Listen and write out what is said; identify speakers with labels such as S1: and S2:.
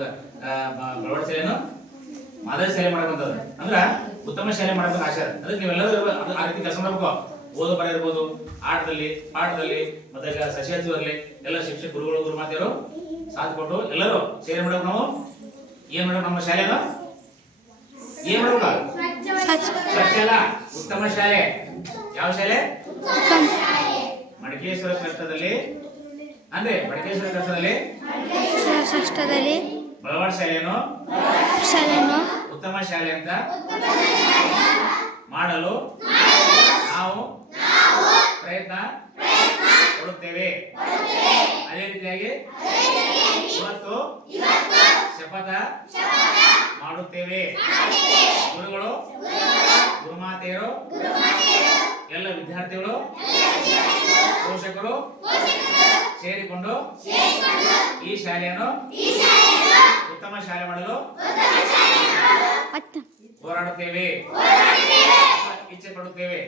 S1: ಒಂದು ಶಾಲೆಯನ್ನು ಮಾದರಿ ಶಾಲೆ ಮಾಡಬೇಕಂತದ ಅಂದ್ರ ಉತ್ತಮ ಶಾಲೆ ಮಾಡಬೇಕು ಆಶೆ. ಅದ. ಅದಕ್ಕೆ ನೀವೆಲ್ಲರೂ ಅದು ಆ ರೀತಿ ಕೆಲಸ ಮಾಡಬೇಕು ಓದು ಬರ ಇರ್ಬೋದು ಆಟದಲ್ಲಿ, ಪಾಠದಲ್ಲಿ, ಮತ್ತೆ ಹಚ್ಚುವಲ್ಲಿ ಎಲ್ಲ ಶಿಕ್ಷಕ ಗುರುಗಳು ಗುರು ಗುರುಮಾತೆಯರು ಸಾಥ್ ಕೊಟ್ಟು ಎಲ್ಲರೂ ಸೇರಿ ಮಾಡ್ಬೇಕು ನಾವು. ಏನ್ ಮಾಡ್ಬೇಕು ನಮ್ಮ ಶಾಲೆನ ಏನ್ ಮಾಡ್ಬೇಕು? ಅಲ್ಲ ಉತ್ತಮ ಶಾಲೆ. ಯಾವ ಶಾಲೆ? ಮಡಿಕೇಶ್ವರ ಕ್ಷೇತ್ರದಲ್ಲಿ. ಅಂದ್ರೆ ಮಡಿಕೇಶ್ವರ ಕಷ್ಟದಲ್ಲಿ ಶಾಲೆಯನ್ನು
S2: ಶಾಲೆಯನ್ನು
S1: ಉತ್ತಮ ಶಾಲೆ ಅಂತ? ಮಾಡಲು? ನಾವು? ಪ್ರಯತ್ನ? ಕೊಡುತ್ತೇವೆ ಅದೇ ರೀತಿಯಾಗಿ ಇವತ್ತು ಶಪಥ ಮಾಡುತ್ತೇವೆ. ಗುರುಗಳು ಗುರುಮಾತೆಯರು ಎಲ್ಲ ವಿದ್ಯಾರ್ಥಿಗಳು ಪೋಷಕರು ಸೇರಿಕೊಂಡು ಈ ಶಾಲೆಯನ್ನು ಉತ್ತಮ ಶಾಲೆ ಮಾಡಲು ಹೋರಾಡುತ್ತೇವೆ. ಇಚ್ಛೆ ಪಡುತ್ತೇವೆ.